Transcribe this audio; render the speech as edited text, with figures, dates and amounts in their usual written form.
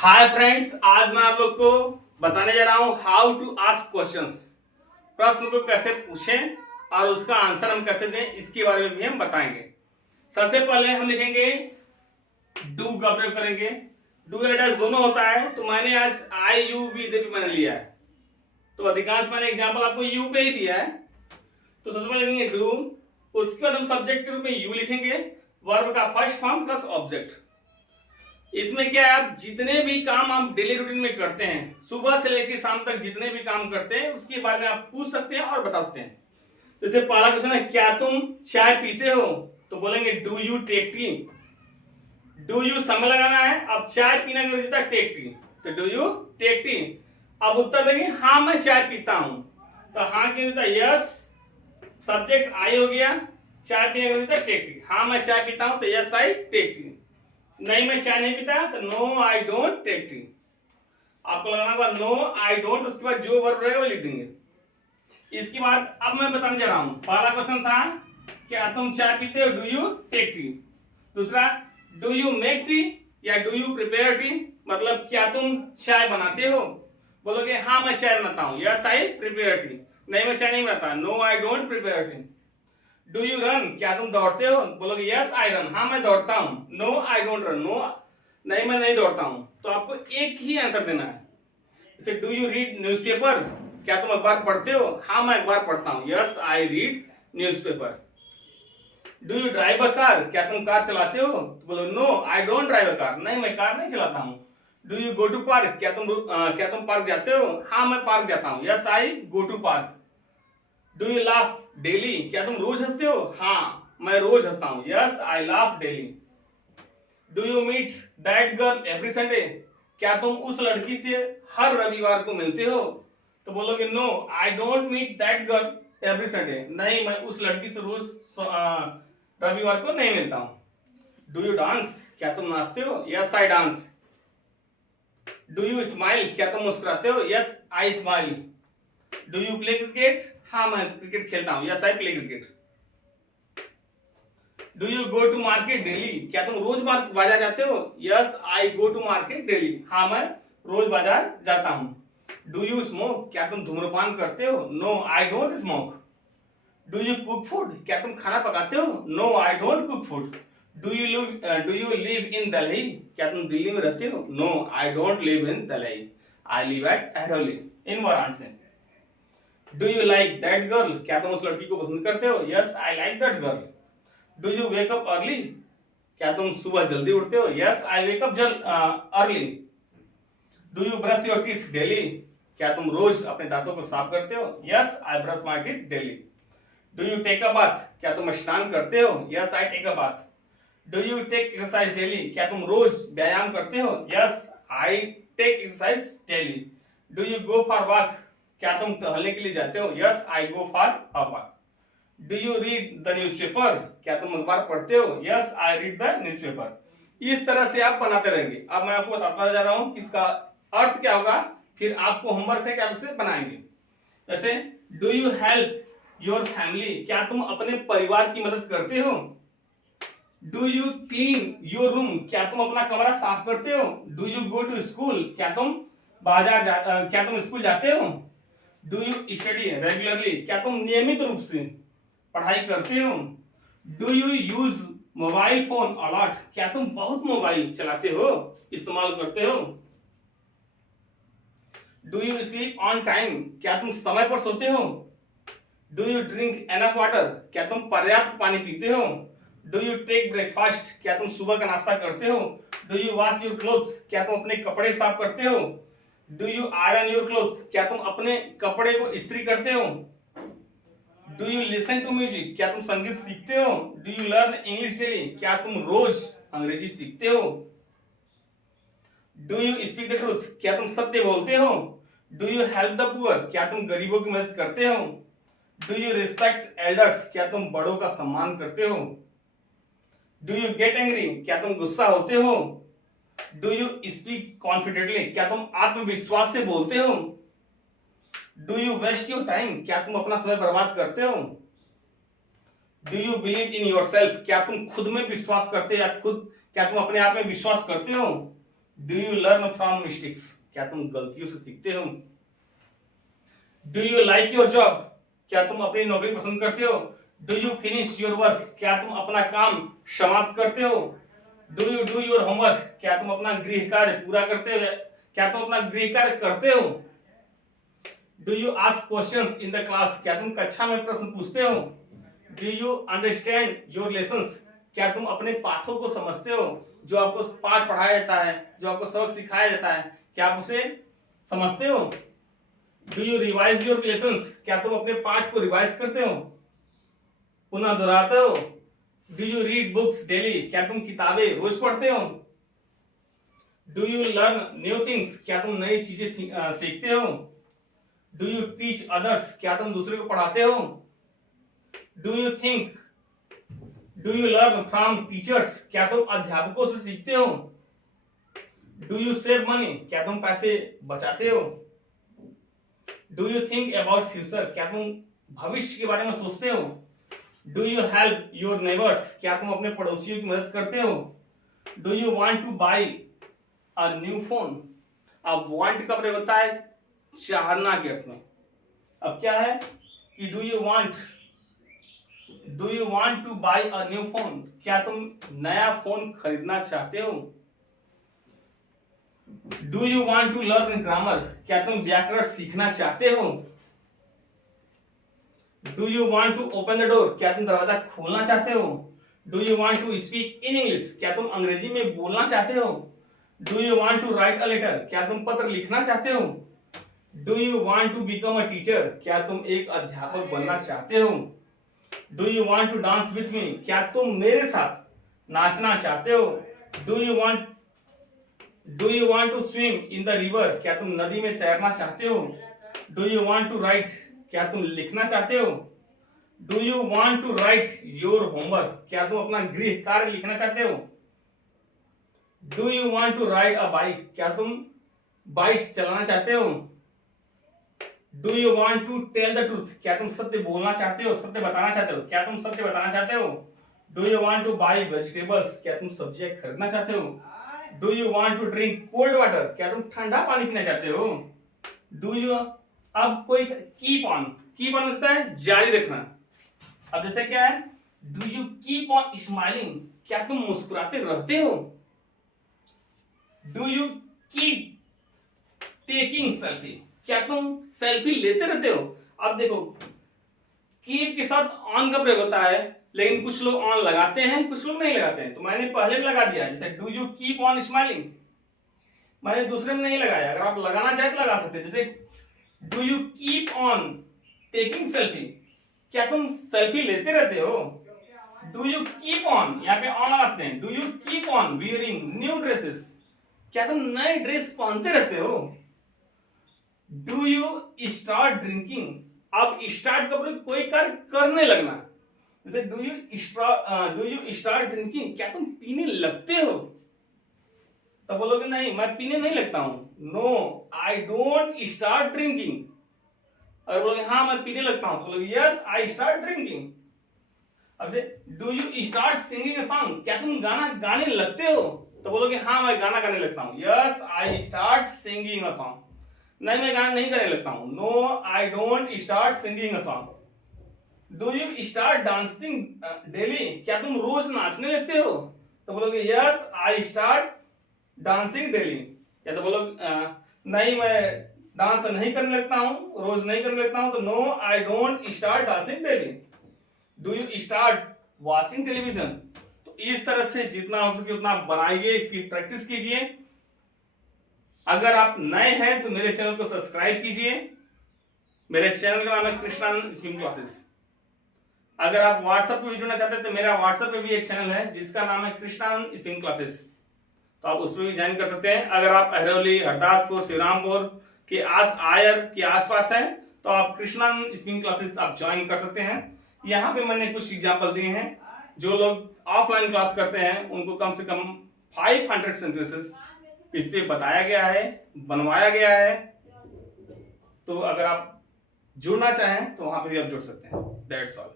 Hi friends, आज मैं आप लोग को बताने जा रहा हूं हाउ टू आस्क क्वेश्चंस। प्रश्न को कैसे पूछें और उसका आंसर हम कैसे दें, इसके बारे में भी हम बताएंगे। सबसे पहले हम लिखेंगे डू का प्रयोग करेंगे। डू या डज दोनों होता है, तो मैंने आज आई यू वी दे पे मैंने लिया है, तो अधिकांश मैंने एग्जाम्पल आपको यू पे ही दिया है। तो सबसे पहले लिखेंगे डू, उसके बाद हम सब्जेक्ट के रूप में यू लिखेंगे, वर्ब का फर्स्ट फॉर्म प्लस ऑब्जेक्ट। इसमें क्या है, आप जितने भी काम आप डेली रूटीन में करते हैं, सुबह से लेकर शाम तक जितने भी काम करते हैं, उसके बारे में आप पूछ सकते हैं और बता सकते हैं। जैसे पहला क्वेश्चन है, क्या तुम चाय पीते हो? तो बोलेंगे do you take tea. Do you समय लगाना है, अब चाय पीना का रिश्ता टेक टी, तो डू यू टेक टी। अब उत्तर देंगे हाँ मैं चाय पीता हूं, तो हाँ की रिश्ता यस, सब्जेक्ट आई हो गया, चाय पीने का रिश्ता टेक टी। हाँ मैं चाय पीता हूं, तो यस आई टेक टी। नहीं मैं चाय नहीं पीता, तो no I don't take tea. आपको लगाना होगा नो आई डोंट, उसके बाद जो वर्ब रहेगा वो लिख देंगे। इसके बाद अब मैं बताने जा रहा हूं, पहला क्वेश्चन था क्या तुम चाय पीते हो, डू यू टेक टी। दूसरा, डू यू मेक टी या डू यू प्रिपेयर टी, मतलब क्या तुम चाय बनाते हो? बोलोगे हाँ मैं चाय बनाता हूं, यस आई प्रिपेयर टी। नहीं मैं चाय नहीं बनाता, no I don't prepare tea. Do you run, क्या तुम दौड़ते हो? बोलोगे यस आई रन, हाँ मैं दौड़ता हूं, no I don't run, no नहीं मैं नहीं दौड़ता हूं। तो आपको एक ही आंसर देना है। जैसे डू यू रीड न्यूज़पेपर, क्या तुम अखबार पढ़ते हो? हाँ मैं अखबार पढ़ता हूं, yes I read newspaper. Do you drive a car, क्या तुम कार चलाते हो? तो बोलो no I don't drive a car, नहीं मैं कार नहीं चलाता हूं। Do you go to park, क्या तुम पार्क जाते हो? हाँ मैं पार्क जाता हूं, yes I go to park. Do you laugh daily, क्या तुम रोज हंसते हो? हाँ मैं रोज हंसता हूं, yes I laugh daily. Do you meet that girl every Sunday, क्या तुम उस लड़की से हर रविवार को मिलते हो? तो बोलोगे no I don't meet that girl every Sunday, नहीं मैं उस लड़की से रोज रविवार को नहीं मिलता हूं। डू यू डांस, क्या तुम नाचते हो? Yes I dance. Do you smile, क्या तुम मुस्कुराते हो? Yes I smile. Do you play cricket, हाँ मैं क्रिकेट खेलता हूं, yes I play cricket. Do you go to market daily, क्या तुम रोज बाजार जाते हो? Yes I go to market daily, हाँ मैं रोज बाजार जाता हूं। डू यू स्मोक, क्या तुम धूम्रपान करते हो? No I don't smoke. Do you cook food, क्या तुम खाना पकाते हो? No I don't cook food. Do you live in Delhi, क्या तुम दिल्ली में रहते हो? No I don't live in Delhi, I live at Ahroli in Varanasi. Do you like that girl, क्या तुम उस लड़की को पसंद करते हो? Yes I like that girl. Do you wake up early, क्या तुम सुबह जल्दी उठते हो? Yes I wake up early. Do you brush your teeth daily, क्या तुम रोज अपने दांतों को साफ करते हो? Yes I brush my teeth daily. Do you take a bath, क्या तुम स्नान करते हो? Yes I take a bath. Do you take exercise daily, क्या तुम रोज व्यायाम करते हो? Yes I take exercise daily. Do you go for walk, क्या तुम टहलने के लिए जाते हो? Yes I go for a walk. Do you read the newspaper, क्या तुम अखबार पढ़ते हो? Yes I read the newspaper. इस तरह से आप बनाते रहेंगे। अब मैं आपको बताता जा रहा हूं कि इसका अर्थ क्या होगा, फिर आपको होमवर्क है कि आप इसे बनाएंगे। जैसे do you help your family, क्या तुम अपने परिवार की मदद करते हो? Do you clean your room, क्या तुम अपना कमरा साफ करते हो? Do you go to school, क्या तुम क्या तुम स्कूल जाते हो? डू यू स्टडी रेगुलरली, क्या तुम नियमित रूप से पढ़ाई करते हो? Do you use mobile phone a lot, क्या तुम बहुत मोबाइल चलाते हो, इस्तेमाल करते हो? Do you sleep on time, क्या तुम समय पर सोते हो? Do you drink enough water, क्या तुम पर्याप्त पानी पीते हो? डू यू टेक ब्रेकफास्ट, क्या तुम सुबह का नाश्ता करते हो? Do you wash your cloth, क्या तुम अपने कपड़े साफ करते हो? Do you iron your cloth, क्या तुम अपने कपड़े को इस्त्री करते हो? Do you listen to music, क्या तुम संगीत सीखते हो? Do you learn English daily, क्या तुम रोज अंग्रेजी सीखते हो? Do you speak the truth, क्या तुम सत्य बोलते हो? Do you help the poor, क्या तुम गरीबों की मदद करते हो? डू यू रिस्पेक्ट एल्डर्स, क्या तुम बड़ों का सम्मान करते हो? डू यू गेट एंग्री, क्या तुम गुस्सा होते हो? डू यू स्पीक कॉन्फिडेंटली, क्या तुम आत्मविश्वास से बोलते हो? Do you waste your time, क्या तुम अपना समय बर्बाद करते हो? Do you believe in yourself, क्या तुम खुद में विश्वास करते हो या क्या तुम अपने आप में विश्वास करते हो? Do you learn from mistakes, क्या तुम गलतियों से सीखते हो? Do you like your job, क्या तुम अपनी नौकरी पसंद करते हो? Do you finish your work, क्या तुम अपना काम समाप्त करते हो? Do you do your homework, क्या तुम अपना गृह कार्य पूरा करते हो, क्या तुम अपना गृह कार्य करते हो? Do you ask questions in the class, क्या तुम कक्षा में प्रश्न पूछते हो? Do you understand your lessons, क्या तुम अपने पाठों को समझते हो? जो आपको पाठ पढ़ाया जाता है, जो आपको सबक सिखाया जाता है, क्या आप उसे समझते हो? Do you revise your lessons, क्या तुम अपने पाठ को रिवाइज करते हो, पुनः दोहराते हो? Do you read books daily, क्या तुम किताबें रोज पढ़ते हो? Do you learn new things, क्या तुम नई चीजें सीखते हो? डू यू टीच अदर्स, क्या तुम दूसरे को पढ़ाते हो? Do you think do you learn from teachers, क्या तुम अध्यापकों से सीखते हो? डू यू सेव मनी, क्या तुम पैसे बचाते हो? Do you think about future, क्या तुम भविष्य के बारे में सोचते हो? Do you help your neighbours, क्या तुम अपने पड़ोसियों की मदद करते हो? Do you want to buy a new phone, अब वांट का प्रयोग होता है चाहना के अर्थ में। अब क्या है कि do you want to buy a new phone, क्या तुम नया फोन खरीदना चाहते हो? Do you want to learn grammar, क्या तुम व्याकरण सीखना चाहते हो? Do you want to open the door, क्या तुम दरवाजा खोलना चाहते हो? Do you want to speak in English, क्या तुम अंग्रेजी में बोलना चाहते हो? Do you want to write a letter, क्या तुम पत्र लिखना चाहते हो? Do you want to become a teacher, क्या तुम एक अध्यापक बनना चाहते हो? Do you want to dance with me, क्या तुम मेरे साथ नाचना चाहते हो? Do you want to swim in the river, क्या तुम नदी में तैरना चाहते हो? Do you want to write, क्या तुम लिखना चाहते हो? Do you want to write your homework, क्या तुम अपना गृह कार्य लिखना चाहते हो? Do you want to ride a bike, क्या तुम बाइक चलाना चाहते हो? Do you want to tell the truth, क्या तुम सत्य बोलना चाहते हो, सत्य बताना चाहते हो? क्या तुम सत्य बताना चाहते हो? Do you want to buy vegetables, क्या तुम सब्जियां खरीदना चाहते हो? Do you want to drink cold water, क्या तुम ठंडा पानी पीना चाहते हो? डू यू अब कोई कीप ऑन होता है जारी रखना। अब जैसे क्या है, do you keep on smiling, क्या तुम मुस्कुराते रहते हो? Do you keep taking selfie, क्या तुम सेल्फी लेते रहते हो? अब देखो कीप के साथ ऑन का प्रयोग होता है, लेकिन कुछ लोग ऑन लगाते हैं, कुछ लोग नहीं लगाते हैं, तो मैंने पहले भी लगा दिया। जैसे do you keep on smiling, मैंने दूसरे में नहीं लगाया। अगर आप लगाना चाहे तो लगा सकते हैं। जैसे do you keep on taking selfie, क्या तुम सेल्फी लेते रहते हो? डू यू कीप ऑन, यहाँ पे ऑन लगा सकते हैं। Do you keep on wearing new dresses, क्या तुम नए ड्रेस पहनते रहते हो? डू यू स्टार्ट ड्रिंकिंग, अब स्टार्ट का प्रयोग कोई कार्य करने लगना। जैसे डू यू स्टार्ट ड्रिंकिंग, क्या तुम पीने लगते हो? तो बोलोगे नहीं, मैं पीने नहीं लगता हूं। No I don't start drinking. और बोलोगे हाँ मैं पीने लगता हूं, तो बोलोगे यस आई स्टार्ट ड्रिंकिंग। अब से do you start singing a song, क्या तुम गाना गाने लगते हो? तो बोलोगे हाँ मैं गाना गाने लगता हूं। Yes I start singing a song. नहीं मैं गाना नहीं गाने लगता हूं। No I don't start singing a song. Do you start dancing daily, क्या तुम रोज नाचने लगते हो? तो बोलोगे yes I start dancing daily. या तो बोलो नहीं मैं डांस नहीं करने लगता हूं, रोज नहीं करने लगता हूं। तो no I don't start dancing daily. Do you start watching television. तो इस तरह से जितना हो सके उतना बनाइए, इसकी प्रैक्टिस कीजिए। अगर आप नए हैं तो मेरे चैनल को सब्सक्राइब कीजिए। मेरे चैनल का नाम है कृष्णानंद स्पीकिंग क्लासेस। अगर आप व्हाट्सएप पे भी जुड़ना चाहते हैं तो मेरा व्हाट्सएप पे भी एक चैनल है जिसका नाम है कृष्णानंद स्पीकिंग क्लासेस, तो आप उसमें भी ज्वाइन कर सकते हैं। अगर आप अहरौली, हरदासपुर, शिवरामपुर के आयर के आसपास हैं तो आप कृष्णानंद स्पीकिंग क्लासेस आप ज्वाइन कर सकते हैं। यहाँ पे मैंने कुछ एग्जाम्पल दिए हैं। जो लोग ऑफलाइन क्लास करते हैं उनको कम से कम 500 सेंटेंसेस इस पे बताया गया है, बनवाया गया है। तो अगर आप जुड़ना चाहें तो वहां पे भी आप जुड़ सकते हैं। That's all.